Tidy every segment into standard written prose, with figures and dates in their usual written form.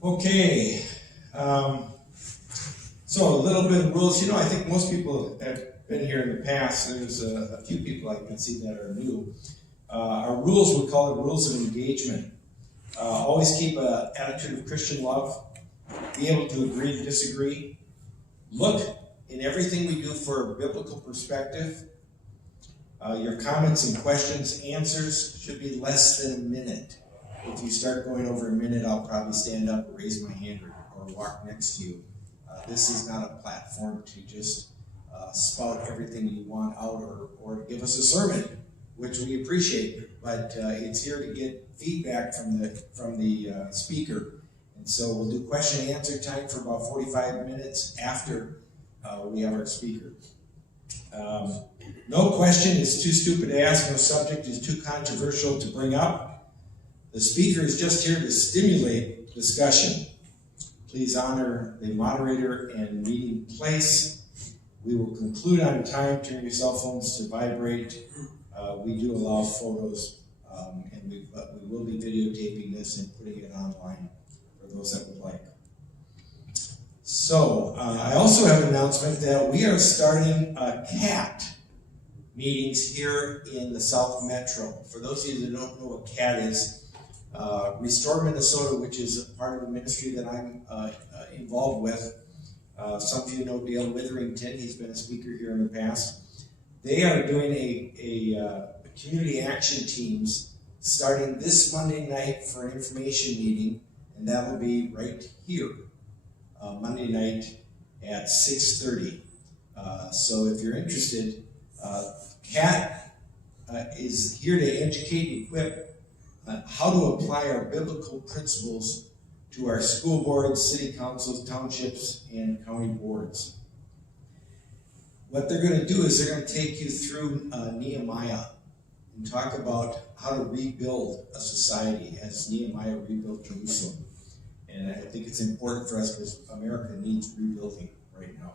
Okay, so a little bit of rules. I think most people have been here in the past. There's a few people I can see that are new. Our rules, we call it rules of engagement. Always keep an attitude of Christian love. Be able to agree to disagree. Look in everything we do for a biblical perspective. Your comments and questions, answers should be less than a minute. If you start going over a minute, I'll probably stand up or raise my hand or walk next to you. This is not a platform to just spout everything you want out or give us a sermon, which we appreciate. But it's here to get feedback from the speaker. And so we'll do question and answer time for about 45 minutes after we have our speaker. No question is too stupid to ask. No subject is too controversial to bring up. The speaker is just here to stimulate discussion. Please honor the moderator and meeting place. We will conclude on time. Turn your cell phones to vibrate. We do allow photos, and we will be videotaping this and putting it online for those that would like. So, I also have an announcement that we are starting CAT meetings here in the South Metro. For those of you that don't know what CAT is, Restore Minnesota, which is a part of the ministry that I'm involved with. Some of you know Dale Witherington. He's been a speaker here in the past. They are doing a community action teams starting this Monday night for an information meeting, and that will be right here, Monday night at 6:30. So if you're interested, CAT is here to educate and equip how to apply our biblical principles to our school boards, city councils, townships, and county boards. What they're going to do is they're going to take you through Nehemiah and talk about how to rebuild a society as Nehemiah rebuilt Jerusalem. And I think it's important for us because America needs rebuilding right now.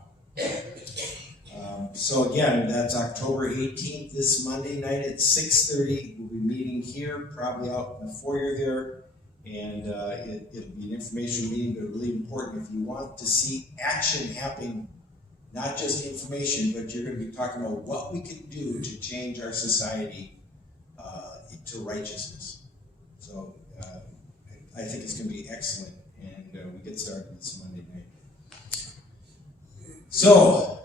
So again, that's October 18th, this Monday night at 6:30. We'll be meeting here, probably out in the foyer there. And it'll be an information meeting, but really important if you want to see action happening, not just information, but you're going to be talking about what we can do to change our society to righteousness. So I think it's going to be excellent. And we get started this Monday night. So,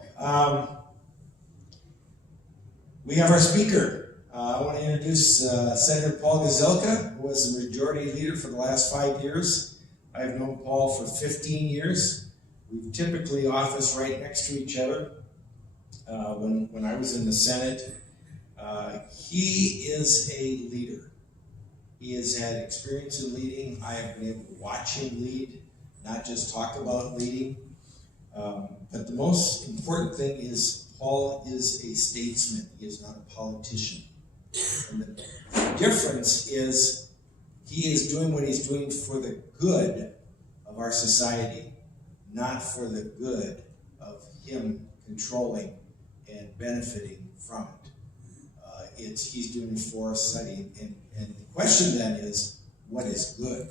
we have our speaker. I want to introduce Senator Paul Gazelka, who was the majority leader for the last 5 years. I've known Paul for 15 years. We typically office right next to each other. When I was in the Senate, he is a leader. He has had experience in leading. I have been able to watch him lead, not just talk about leading. But the most important thing is Paul is a statesman. He is not a politician. And the difference is he is doing what he's doing for the good of our society, not for the good of him controlling and benefiting from it. He's doing it for us, studying. And the question then is, what is good?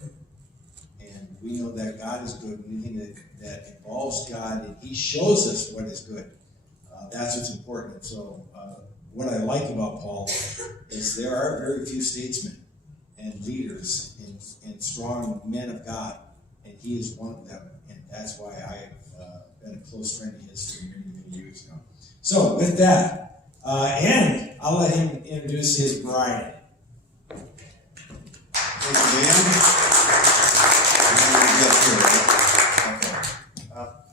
And we know that God is good. Anything that involves God, and he shows us what is good. That's what's important. So what I like about Paul is there are very few statesmen and leaders and strong men of God, and he is one of them. And that's why I have been a close friend of his for many, many years now. So with that, and I'll let him introduce his bride. Thank you, Dan.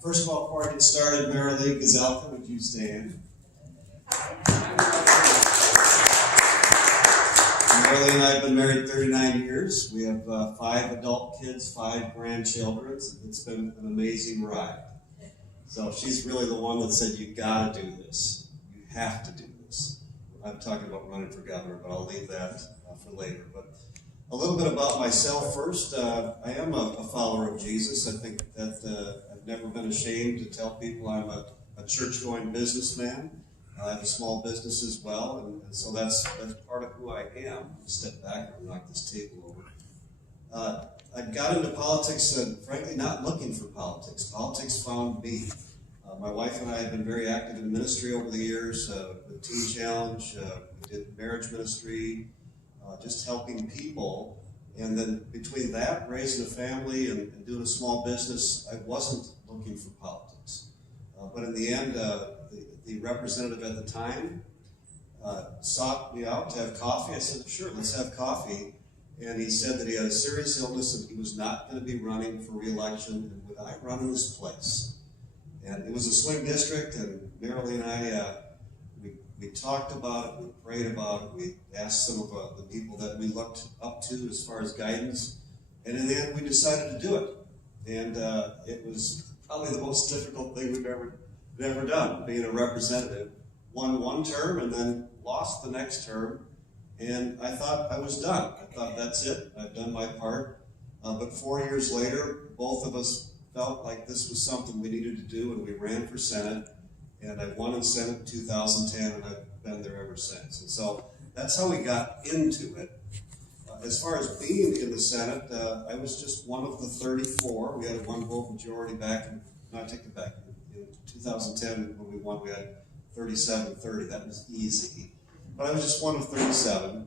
First of all, before I get started, Marilee Gazelka, would you stand? Marilee and I have been married 39 years. We have 5 adult kids, 5 grandchildren. It's been an amazing ride. So she's really the one that said, you gotta do this. You have to do this. I'm talking about running for governor, but I'll leave that for later. But a little bit about myself first. I am a follower of Jesus. I think that I've never been ashamed to tell people I'm a church-going businessman. I have a small business as well, and so that's part of who I am. Step back and knock this table over. I got into politics, frankly, not looking for politics. Politics found me. My wife and I have been very active in ministry over the years, with Teen Challenge, we did marriage ministry, just helping people. And then between that, raising a family, and doing a small business, I wasn't looking for politics. But in the end, the representative at the time sought me out to have coffee. I said, sure, let's have coffee. And he said that he had a serious illness and he was not going to be running for re-election, and would I run in his place? And it was a swing district, and Marilee and I, we talked about it, we prayed about it, we asked some of the people that we looked up to as far as guidance, and in the end we decided to do it. And it was probably the most difficult thing we've ever done, being a representative. Won one term and then lost the next term, and I thought I was done. I thought, that's it, I've done my part. But 4 years later, both of us felt like this was something we needed to do, and we ran for Senate. And I won in Senate in 2010, and I've been there ever since. And so that's how we got into it. As far as being in the Senate, I was just one of the 34. We had a one-vote majority back in, no, I take it back. In 2010, when we won, we had 37-30. That was easy. But I was just one of 37.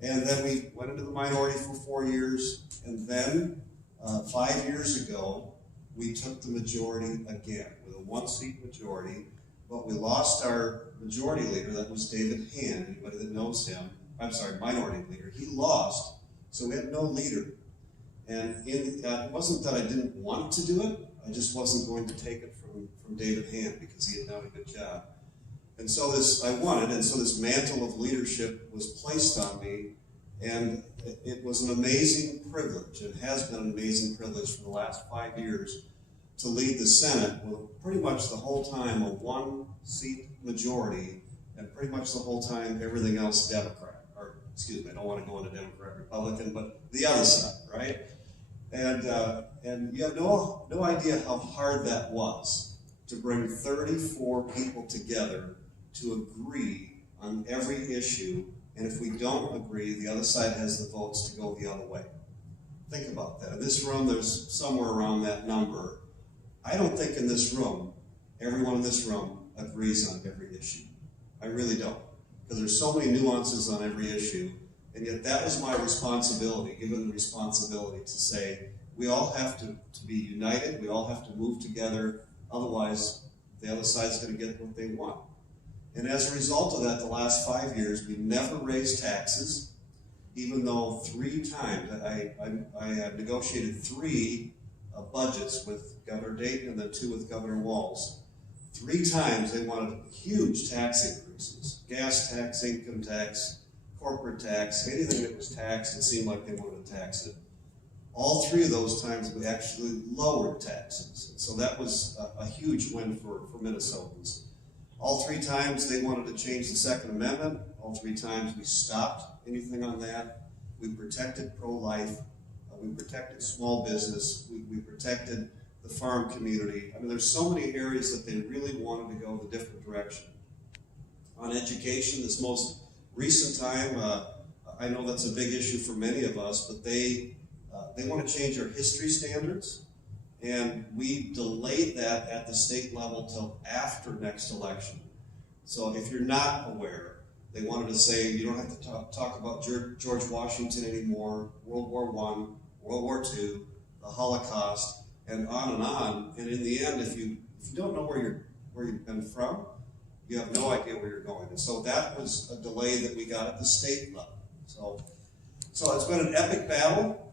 And then we went into the minority for 4 years. And then 5 years ago, we took the majority again with a one-seat majority. But we lost our majority leader, that was David Hand. Anybody that knows him, I'm sorry, minority leader. He lost, so we had no leader. And it wasn't that I didn't want to do it, I just wasn't going to take it from David Hand because he had done a good job. And so I won it, and so this mantle of leadership was placed on me, and it was an amazing privilege. It has been an amazing privilege for the last 5 years to lead the Senate with pretty much the whole time a one-seat majority, and pretty much the whole time everything else Democrat, or excuse me, I don't want to go into Democrat, Republican, but the other side, right? And you have no idea how hard that was to bring 34 people together to agree on every issue, and if we don't agree, the other side has the votes to go the other way. Think about that. In this room, there's somewhere around that number. I don't think in this room, everyone in this room agrees on every issue. I really don't. Because there's so many nuances on every issue, and yet that was my responsibility, given the responsibility to say, we all have to be united, we all have to move together, otherwise the other side's going to get what they want. And as a result of that, the last 5 years, we never raised taxes, even though 3 times, I negotiated 3 budgets with Governor Dayton and then 2 with Governor Walz. 3 times they wanted huge tax increases. Gas tax, income tax, corporate tax, anything that was taxed, it seemed like they wanted to tax it. All 3 of those times we actually lowered taxes. And so that was a huge win for Minnesotans. All 3 times they wanted to change the Second Amendment. All 3 times we stopped anything on that. We protected pro-life. We protected small business. We protected the farm community. I mean, there's so many areas that they really wanted to go the different direction. On education, this most recent time, I know that's a big issue for many of us, but they want to change our history standards, and we delayed that at the state level till after next election. So if you're not aware, they wanted to say you don't have to talk about George Washington anymore, World War I, World War II, the Holocaust, and on and on. And in the end, if you don't know where you've been from, you have no idea where you're going. And so that was a delay that we got at the state level. So it's been an epic battle.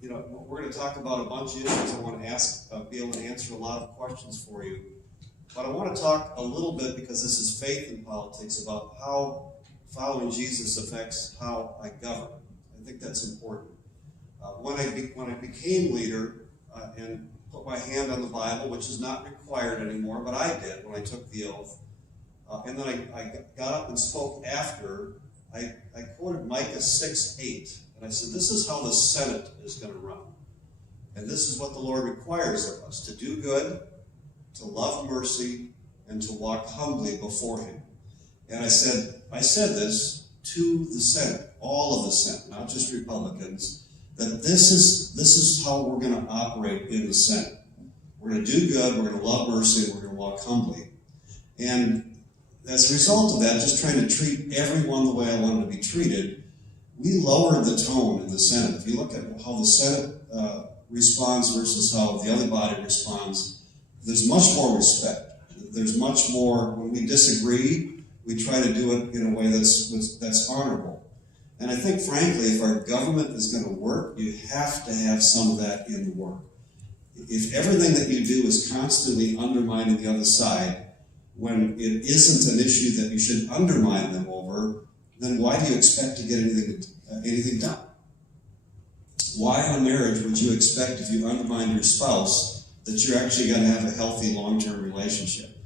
We're going to talk about a bunch of issues. I want to be able to answer a lot of questions for you. But I want to talk a little bit, because this is faith in politics, about how following Jesus affects how I govern. I think that's important. When I became leader and put my hand on the Bible, which is not required anymore, but I did when I took the oath, and then I got up and spoke after, I quoted Micah 6:8, and I said, this is how the Senate is going to run. And this is what the Lord requires of us, to do good, to love mercy, and to walk humbly before Him. And I said this to the Senate, all of the Senate, not just Republicans. that this is how we're going to operate in the Senate. We're going to do good, we're going to love mercy, and we're going to walk humbly. And as a result of that, just trying to treat everyone the way I wanted to be treated, we lowered the tone in the Senate. If you look at how the Senate responds versus how the other body responds, there's much more respect. There's much more, when we disagree, we try to do it in a way that's honorable. And I think, frankly, if our government is going to work, you have to have some of that in the work. If everything that you do is constantly undermining the other side, when it isn't an issue that you should undermine them over, then why do you expect to get anything done? Why in a marriage would you expect, if you undermine your spouse, that you're actually going to have a healthy long-term relationship?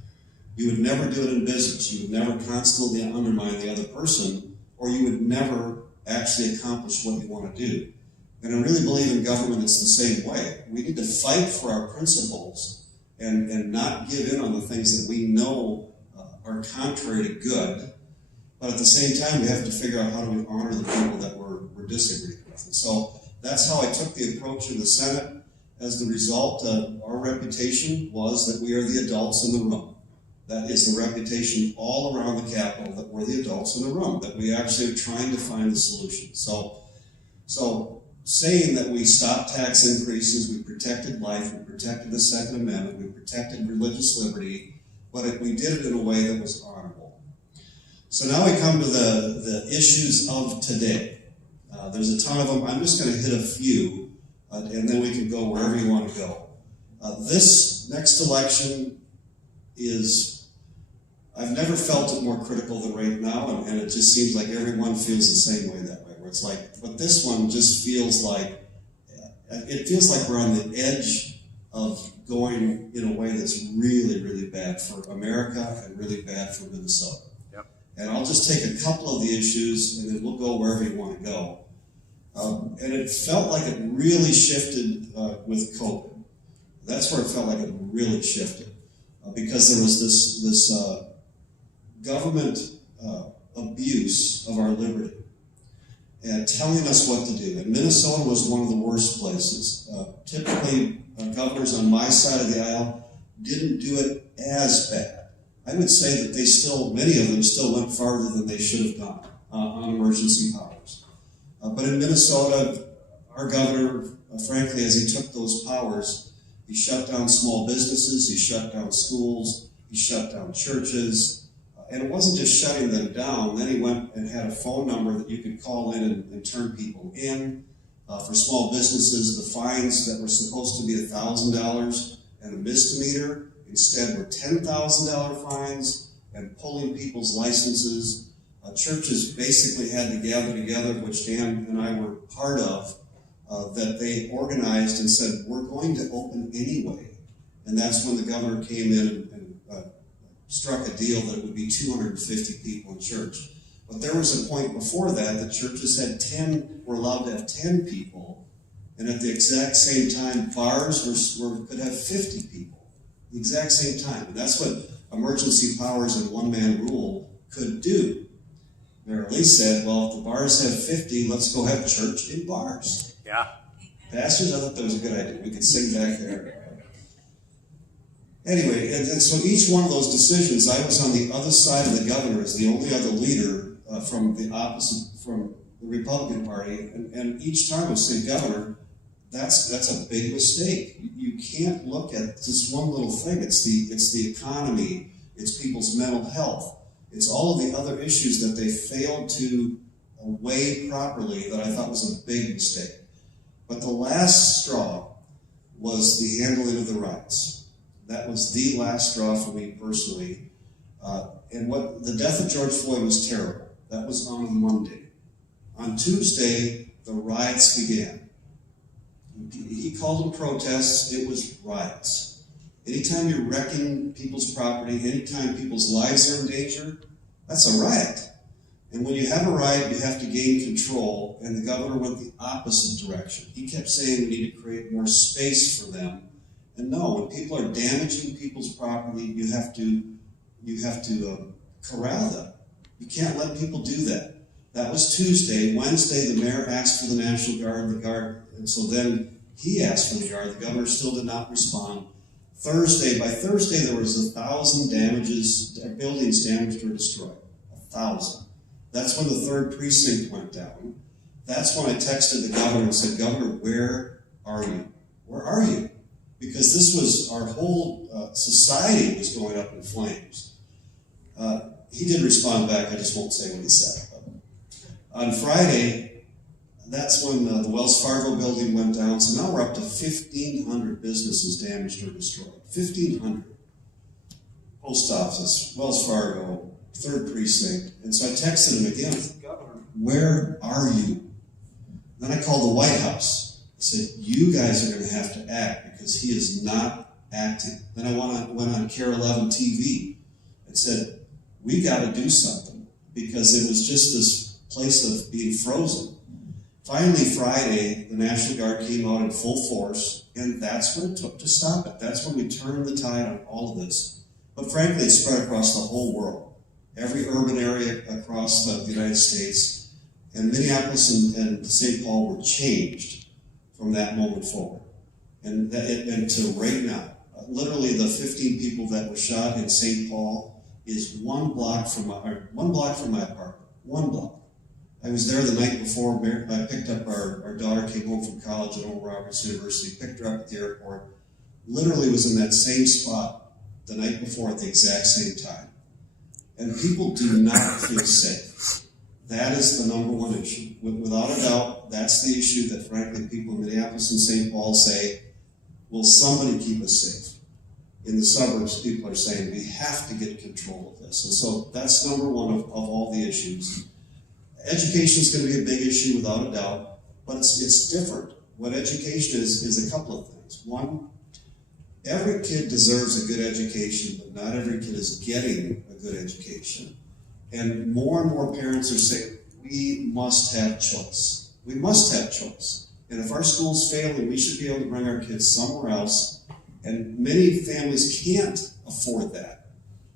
You would never do it in business. You would never constantly undermine the other person, or you would never actually accomplish what you want to do. And I really believe in government it's the same way. We need to fight for our principles and not give in on the things that we know are contrary to good. But at the same time, we have to figure out how do we honor the people that we're disagreeing with. And so that's how I took the approach in the Senate. As the result, our reputation was that we are the adults in the room. That is the reputation all around the Capitol, that we're the adults in the room, that we actually are trying to find the solution. So saying that we stopped tax increases, we protected life, we protected the Second Amendment, we protected religious liberty, but we did it in a way that was honorable. So now we come to the issues of today. There's a ton of them. I'm just going to hit a few, and then we can go wherever you want to go. This next election I've never felt it more critical than right now, and it just seems like everyone feels the same way that way, where it's like, but this one just feels like we're on the edge of going in a way that's really, really bad for America and really bad for Minnesota. Yep. And I'll just take a couple of the issues, and then we'll go wherever you want to go. And it felt like it really shifted with COVID. That's where it felt like it really shifted. Because there was this government abuse of our liberty and telling us what to do. And Minnesota was one of the worst places. Typically, governors on my side of the aisle didn't do it as bad. I would say that many of them still went farther than they should have gone on emergency powers. But in Minnesota, our governor, frankly, as he took those powers, he shut down small businesses, he shut down schools, he shut down churches, and it wasn't just shutting them down. Then he went and had a phone number that you could call in and turn people in. For small businesses, the fines that were supposed to be $1,000 and a misdemeanor instead were $10,000 fines, and pulling people's licenses. Churches basically had to gather together, which Dan and I were part of, that they organized and said, we're going to open anyway. And that's when the governor came in and struck a deal that it would be 250 people in church. But there was a point before that churches were allowed to have 10 people, and at the exact same time, bars could have 50 people. The exact same time. And that's what emergency powers and one-man rule could do. Mayor Lee said, well, if the bars have 50, let's go have church in bars. Yeah. Pastors, I thought that was a good idea. We could sing back there. Anyway, and so each one of those decisions, I was on the other side of the governor as the only other leader from the Republican Party, and each time I would say, Governor, that's a big mistake. You can't look at just one little thing. It's the economy. It's people's mental health. It's all of the other issues that they failed to weigh properly that I thought was a big mistake. But the last straw was the handling of the riots. That was the last straw for me personally. And the death of George Floyd was terrible. That was on Monday. On Tuesday, the riots began. He called them protests. It was riots. Anytime you're wrecking people's property, anytime people's lives are in danger, that's a riot. And when you have a riot, you have to gain control, and the governor went the opposite direction. He kept saying we need to create more space for them. And no, when people are damaging people's property, you have to corral them. You can't let people do that. That was Tuesday. Wednesday, the mayor asked for the National Guard, and so then he asked for the Guard. The governor still did not respond. By Thursday, there was 1,000 buildings damaged or destroyed. 1,000. That's when the 3rd precinct went down. That's when I texted the governor and said, Governor, where are you? Where are you? Because this was, our whole society was going up in flames. He did respond back, I just won't say what he said. But on Friday, that's when the Wells Fargo building went down, so now we're up to 1,500 businesses damaged or destroyed. 1,500. Post office, Wells Fargo, 3rd precinct. And so I texted him again, I said, Governor, where are you? Then I called the White House. I said, you guys are going to have to act because he is not acting. Then I went on Care 11 TV and said, we got to do something because it was just this place of being frozen. Finally, Friday, the National Guard came out in full force, and that's what it took to stop it. That's when we turned the tide on all of this. But frankly, it spread across the whole world. Every urban area across the United States, and Minneapolis and St. Paul were changed from that moment forward. And to right now, literally the 15 people that were shot in St. Paul is one block from my apartment. 1 block. I was there the night before. I picked up our daughter, came home from college at Oral Roberts University, picked her up at the airport. Literally was in that same spot the night before at the exact same time. And people do not feel safe. That is the number one issue. Without a doubt, that's the issue that, frankly, people in Minneapolis and St. Paul say, will somebody keep us safe? In the suburbs, people are saying, we have to get control of this. And so that's number one of all the issues. Education is going to be a big issue, without a doubt, but it's different. What education is a couple of things. One, every kid deserves a good education, but not every kid is getting a good education. And more parents are saying, we must have choice. We must have choice. And if our schools fail, then we should be able to bring our kids somewhere else. And many families can't afford that.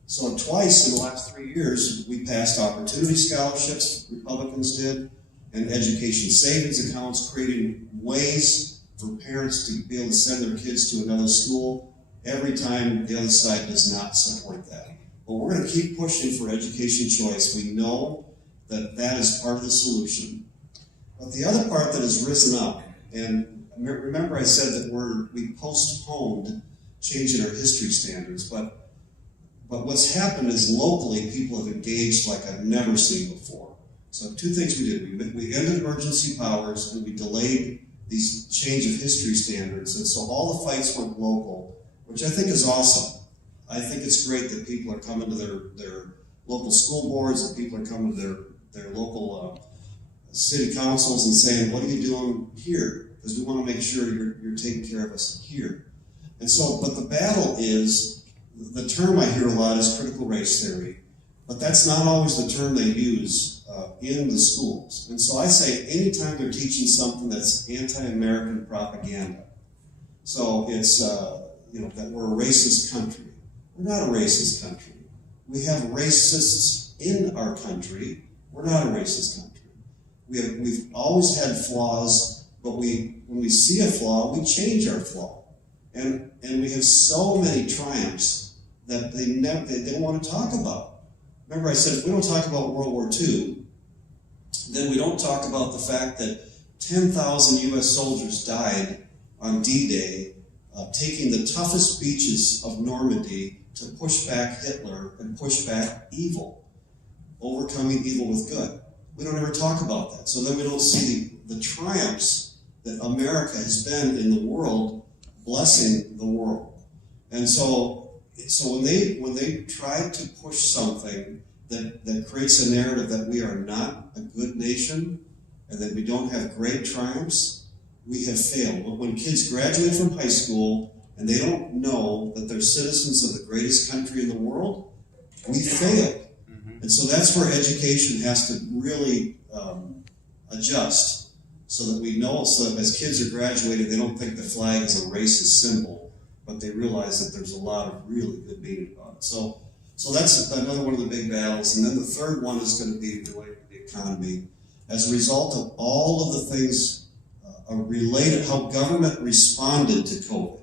So twice in the last 3 years, we passed opportunity scholarships, Republicans did, and education savings accounts, creating ways for parents to be able to send their kids to another school every time the other side does not support that. But we're going to keep pushing for education choice. We know that that is part of the solution. But the other part that has risen up, and remember I said that we postponed changing our history standards, but what's happened is locally people have engaged like I've never seen before. So 2 things we did. We ended emergency powers and we delayed these change of history standards. And so all the fights went local, which I think is awesome. I think it's great that people are coming to their local school boards, that people are coming to their local city councils and saying, what are you doing here? Because we want to make sure you're taking care of us here. And so, but the battle is, the term I hear a lot is critical race theory, but that's not always the term they use in the schools. And so I say anytime they're teaching something that's anti-American propaganda, so it's that we're a racist country. We're not a racist country. We have racists in our country. We're not a racist country. We've always had flaws, but when we see a flaw, we change our flaw. And we have so many triumphs that they don't want to talk about. Remember I said, if we don't talk about World War II, then we don't talk about the fact that 10,000 U.S. soldiers died on D-Day, taking the toughest beaches of Normandy to push back Hitler and push back evil, overcoming evil with good. We don't ever talk about that. So then we don't see the triumphs that America has been in the world, blessing the world. And so when they try to push something that creates a narrative that we are not a good nation and that we don't have great triumphs, we have failed. When kids graduate from high school and they don't know that they're citizens of the greatest country in the world, we failed. And so that's where education has to really adjust so that we know, so that as kids are graduating, they don't think the flag is a racist symbol, but they realize that there's a lot of really good meaning about it. So that's another one of the big battles. And then the third one is going to be related to the economy. as a result of all of the things related, how government responded to COVID.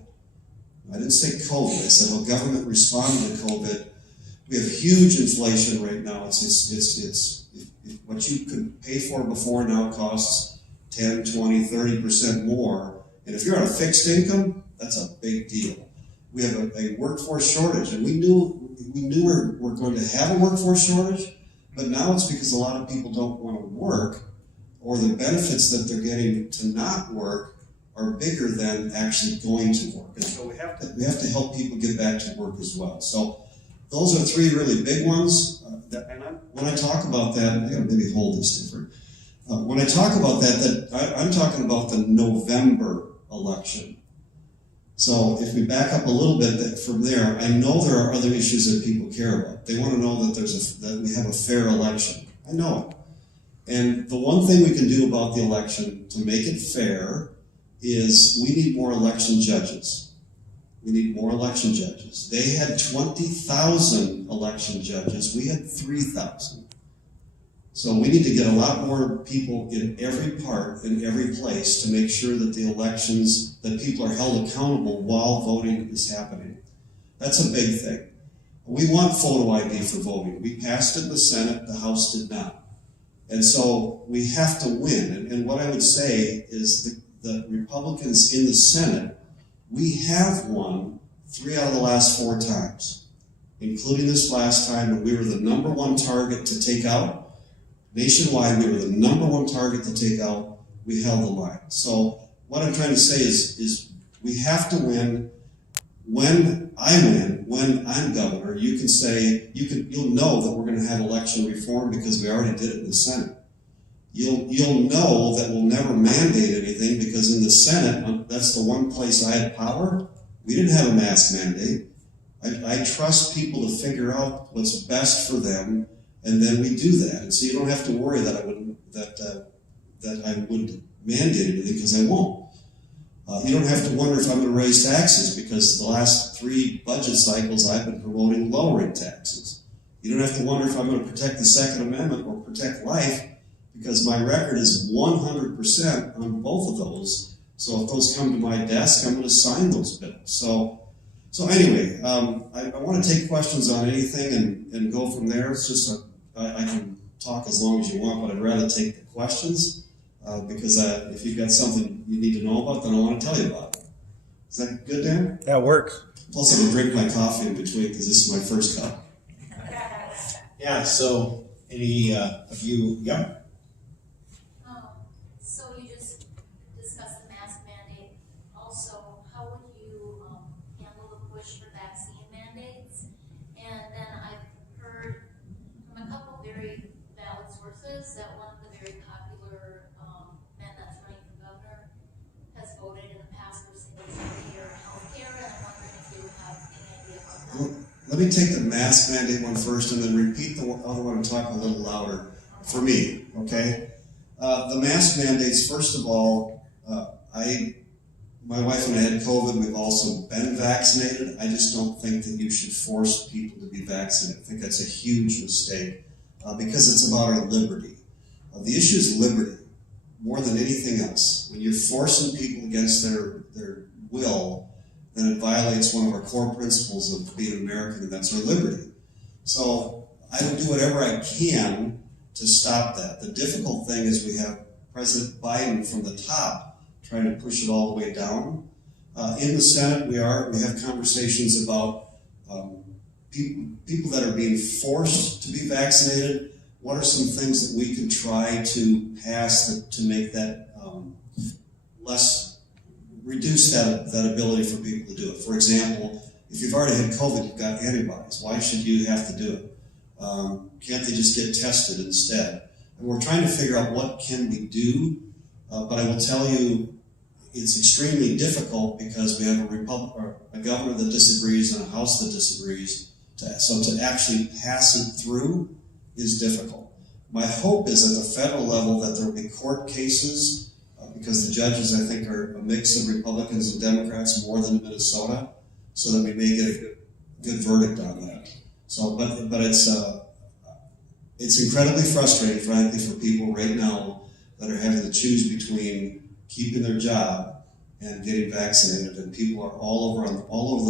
I didn't say COVID, I said how government responded to COVID. We have huge inflation right now. It's what you could pay for before now costs 10, 20, 30% more. And if you're on a fixed income, that's a big deal. We have a workforce shortage, and we knew we're going to have a workforce shortage, but now it's because a lot of people don't want to work, or the benefits that they're getting to not work are bigger than actually going to work. And so we have to help people get back to work as well. So those are three really big ones. When I talk about that, I gotta maybe hold this different. When I talk about that, I'm talking about the November election. So if we back up a little bit from there, I know there are other issues that people care about. They want to know that that we have a fair election. I know it. And the one thing we can do about the election to make it fair is we need more election judges. We need more election judges. They had 20,000 election judges. We had 3,000. So we need to get a lot more people in every part, in every place, to make sure that the elections, that people are held accountable while voting is happening. That's a big thing. We want photo ID for voting. We passed it in the Senate, the House did not. And so we have to win. And what I would say is the Republicans in the Senate, we have won 3 out of the last 4 times, including this last time when we were the #1 target to take out. Nationwide, we were the #1 target to take out. We held the line. So what I'm trying to say is we have to win. When I win, when I'm governor, you can say, you'll know that we're going to have election reform because we already did it in the Senate. You'll know that we'll never mandate anything because in the Senate, that's the one place I had power. We didn't have a mask mandate. I trust people to figure out what's best for them, and then we do that. And so you don't have to worry that I would mandate anything, because I won't. You don't have to wonder if I'm going to raise taxes, because the last 3 budget cycles I've been promoting lowering taxes. You don't have to wonder if I'm going to protect the Second Amendment or protect life, because my record is 100% on both of those. So if those come to my desk, I'm going to sign those bills. So anyway, I want to take questions on anything and go from there. It's just I can talk as long as you want, but I'd rather take the questions because if you've got something you need to know about, then I want to tell you about it. Is that good, Dan? That works. Plus, I can drink my coffee in between because this is my first cup. Yeah, so any of you, yeah? So you just discussed the mask mandate. Also, how would you handle the push for vaccine mandates? And then I've heard from a couple very valid sources that one of the very popular men that's running for governor has voted in the past for single-payer healthcare, and I'm wondering if you have any idea about that. Let me take the mask mandate one first and then repeat the other one and talk a little louder for me, okay? The mask mandates, first of all, my wife and I had COVID. We've also been vaccinated. I just don't think that you should force people to be vaccinated. I think that's a huge mistake because it's about our liberty. The issue is liberty more than anything else. When you're forcing people against their will, then it violates one of our core principles of being American, and that's our liberty. So I will do whatever I can to stop that. The difficult thing is we have President Biden from the top trying to push it all the way down. In the Senate, we have conversations about people that are being forced to be vaccinated. What are some things that we can try to pass to make that reduce that ability for people to do it? For example, if you've already had COVID, you've got antibodies. Why should you have to do it? Can't they just get tested instead? And we're trying to figure out what can we do, but I will tell you it's extremely difficult because we have a governor that disagrees and a House that disagrees. So to actually pass it through is difficult. My hope is at the federal level that there will be court cases because the judges, I think, are a mix of Republicans and Democrats more than Minnesota, so that we may get a good verdict on that. So, but it's incredibly frustrating, frankly, for people right now that are having to choose between keeping their job and getting vaccinated, and people are all over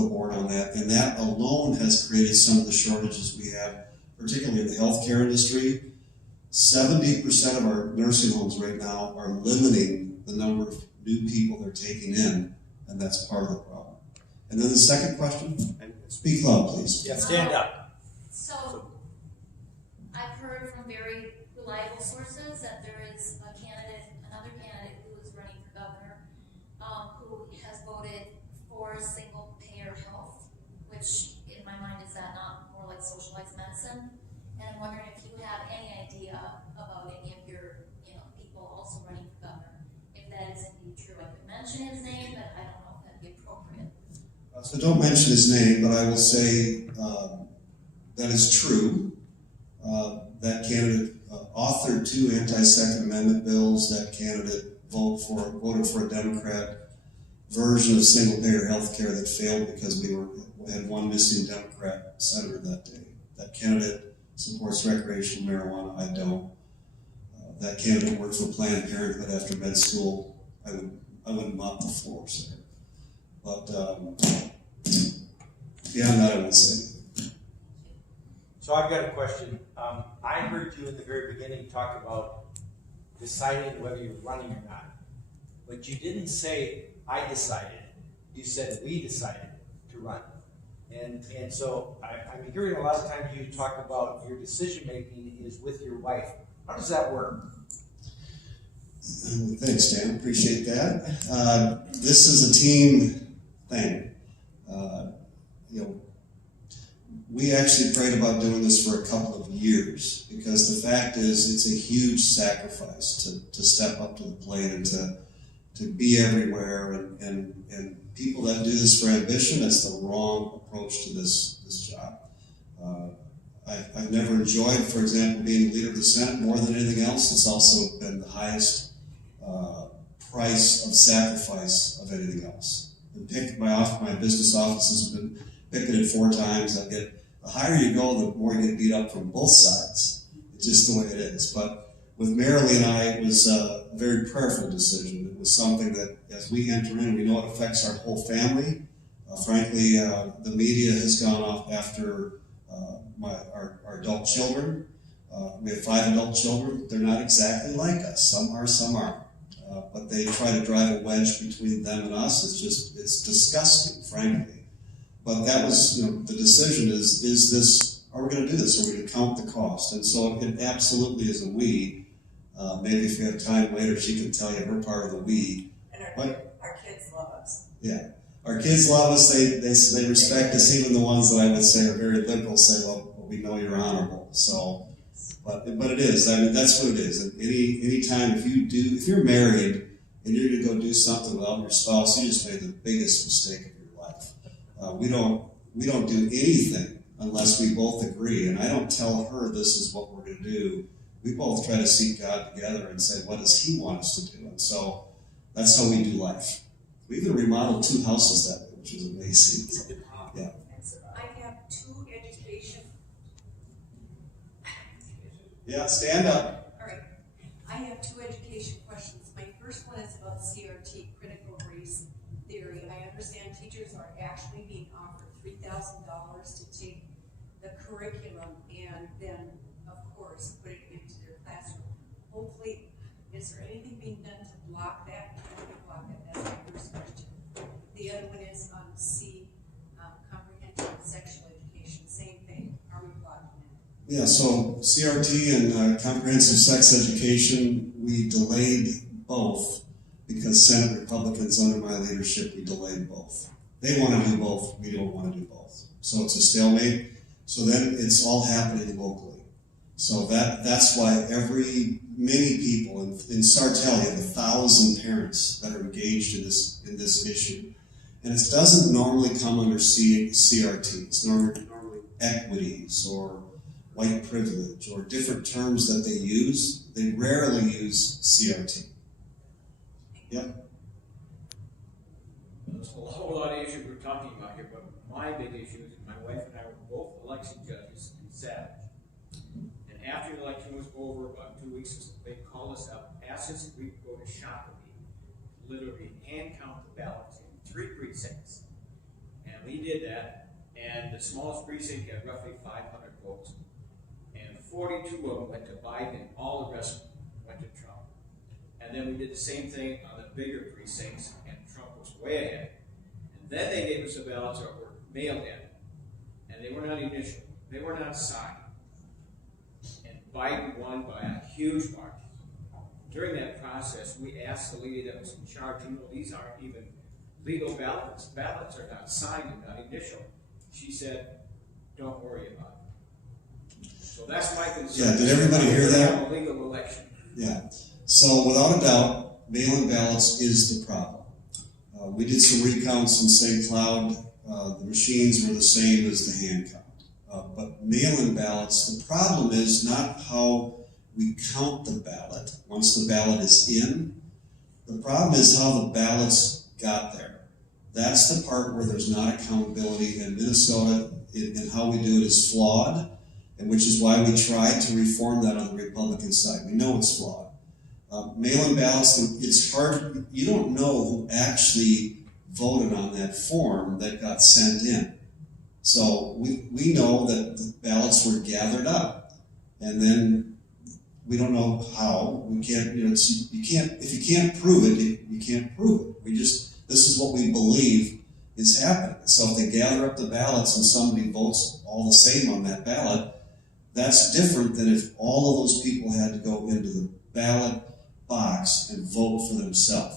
the board on that, and that alone has created some of the shortages we have, particularly in the healthcare industry. 70% of our nursing homes right now are limiting the number of new people they're taking in, and that's part of the problem. And then the second question, and speak loud, please. Yeah, stand up. So, I've heard from very reliable sources that there is another candidate who is running for governor, who has voted for single-payer health, which in my mind is that not more like socialized medicine? And I'm wondering if you have any idea about any of your, people also running for governor. If that is indeed true, I could mention his name, but I don't know if that'd be appropriate. So don't mention his name, but I will say that is true. That candidate authored 2 anti-Second Amendment bills. That candidate voted for a Democrat version of single-payer health care that failed because we had one missing Democrat senator that day. That candidate supports recreational marijuana. I don't. That candidate worked for Planned Parenthood after med school. I wouldn't mop the floor, sir. But beyond that, I would say. So I've got a question. I heard you in the very beginning talk about deciding whether you're running or not. But you didn't say, I decided. You said, we decided to run. And so I'm hearing a lot of times you talk about your decision-making is with your wife. How does that work? Thanks, Dan. Appreciate that. This is a team thing. We actually prayed about doing this for a couple of years because the fact is it's a huge sacrifice to step up to the plate and to be everywhere. And people that do this for ambition, that's the wrong approach to this job. I've never enjoyed, for example, being leader of the Senate more than anything else. It's also been the highest price of sacrifice of anything else. My business office has been picketed 4 times. The higher you go, the more you get beat up from both sides. It's just the way it is. But with Marilee and I, it was a very prayerful decision. It was something that, as we enter in, we know it affects our whole family. Frankly, the media has gone off after our adult children. We have 5 adult children. They're not exactly like us. Some are, some aren't. But they try to drive a wedge between them and us. It's disgusting, frankly. But that was, the decision is are we going to do this? Are we going to count the cost? And so it absolutely is a we. Maybe if we have time later, she can tell you her part of the we. And our kids love us. Yeah. Our kids love us. They respect us. Even the ones that I would say are very liberal say, well, we know you're honorable. So, but it is. I mean, that's what it is. And any time if you're married and you're going to go do something without your spouse, you just made the biggest mistake of your life. We don't do anything unless we both agree. And I don't tell her this is what we're going to do. We both try to seek God together and say, what does He want us to do? And so that's how we do life. We even remodeled 2 houses that way, which is amazing. Yeah. I have 2 education. Yeah, stand up. All right. I have 2 education questions. My first one is about CRT, critical race theory. I understand teachers are actually being offered $3,000 to take the curriculum and then, of course, put it into their classroom. Hopefully, is there anything being done to block that? How do we block that? That's my first question. The other one is on C, comprehensive sexual education. Same thing. Are we blocking that? Yeah, so CRT and comprehensive sex education, we delayed both because Senate Republicans under my leadership, we delayed both. They want to do both, we don't want to do both. So it's a stalemate. So then it's all happening locally. So that's why many people in Sartell, you have 1,000 parents that are engaged in this issue. And it doesn't normally come under CRT. It's normally equities or white privilege or different terms that they use. They rarely use CRT. Yep. There's a whole lot of issues we're talking about here, but my big issue is my wife and I were both election judges in Savage. And after the election was over, about 2 weeks, they called us up, asked us if we could go to Shakopee, literally hand count the ballots in 3 precincts. And we did that, and the smallest precinct had roughly 500 votes. And 42 of them went to Biden, and all the rest went to Trump. And then we did the same thing on the bigger precincts, and Trump was way ahead. And then they gave us the ballots that were mailed in, and they were not initial, they were not signed. And Biden won by a huge margin. During that process, we asked the lady that was in charge, these aren't even legal ballots. Ballots are not signed and not initial. She said, don't worry about it. So that's my concern. Yeah, did everybody hear that? A legal election. Yeah. So without a doubt, mail-in ballots is the problem. We did some recounts in St. Cloud. The machines were the same as the hand count. But mail-in ballots, the problem is not how we count the ballot once the ballot is in. The problem is how the ballots got there. That's the part where there's not accountability, and Minnesota and how we do it is flawed, and which is why we tried to reform that on the Republican side. We know it's flawed. Mail-in ballots, it's hard, you don't know who actually voted on that form that got sent in. So we know that the ballots were gathered up, and then we don't know how. We can't, if you can't prove it, you can't prove it. This is what we believe is happening. So if they gather up the ballots and somebody votes all the same on that ballot, that's different than if all of those people had to go into the ballot box and vote for themselves.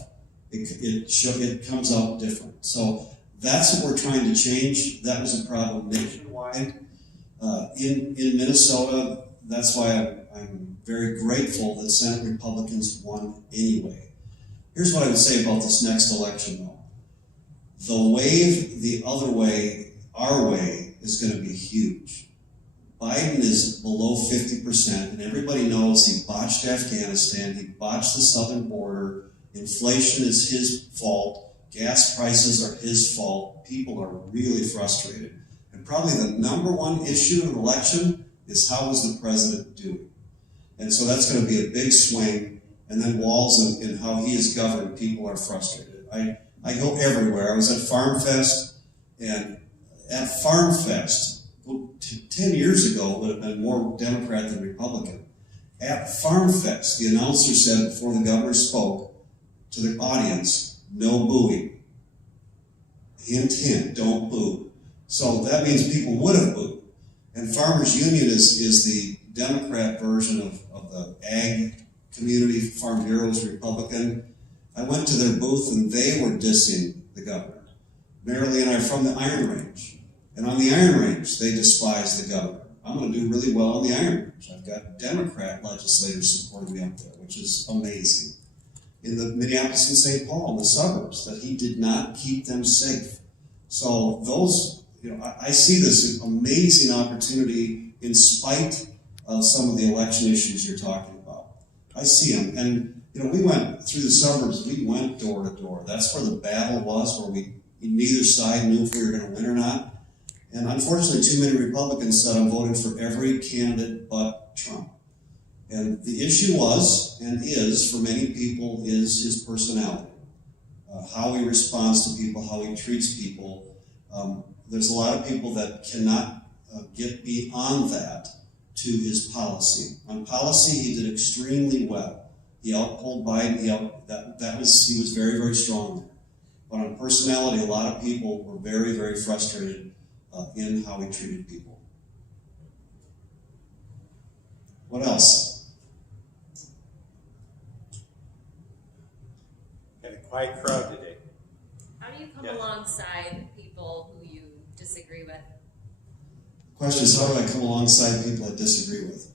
It comes out different. So that's what we're trying to change. That was a problem nationwide. In Minnesota, that's why I'm very grateful that Senate Republicans won anyway. Here's what I would say about this next election, though. The wave the other way, our way, is going to be huge. Biden is below 50%, and everybody knows he botched Afghanistan, he botched the southern border, inflation is his fault, gas prices are his fault, people are really frustrated. And probably the number one issue in an election is how is the president doing? And so that's going to be a big swing. And then Walz and how he is governed, people are frustrated. I go everywhere. I was at Farm Fest, and at Farm Fest, 10 years ago, it would have been more Democrat than Republican. At Farm Fest, the announcer said before the governor spoke to the audience, no booing. Hint, hint, don't boo. So that means people would have booed. And Farmers Union is the Democrat version of the ag community. Farm Bureau is Republican. I went to their booth and they were dissing the governor. Marilee and I are from the Iron Range. And on the Iron Range, they despise the governor. I'm going to do really well on the Iron Range. I've got Democrat legislators supporting me up there, which is amazing. In the Minneapolis and St. Paul, in the suburbs, that he did not keep them safe. So those, I see this amazing opportunity in spite of some of the election issues you're talking about. I see them. And, we went through the suburbs, we went door to door. That's where the battle was, where neither side knew if we were going to win or not. And unfortunately, too many Republicans said I'm voting for every candidate but Trump. And the issue was, and is, for many people, is his personality. How he responds to people, how he treats people. There's a lot of people that cannot get beyond that to his policy. On policy, he did extremely well. He outpulled Biden. He was very, very strong there. But on personality, a lot of people were very, very frustrated in how he treated people. What else? Got a quiet crowd today. How do you come Yeah. alongside people who you disagree with? The question is, how do I come alongside people I disagree with?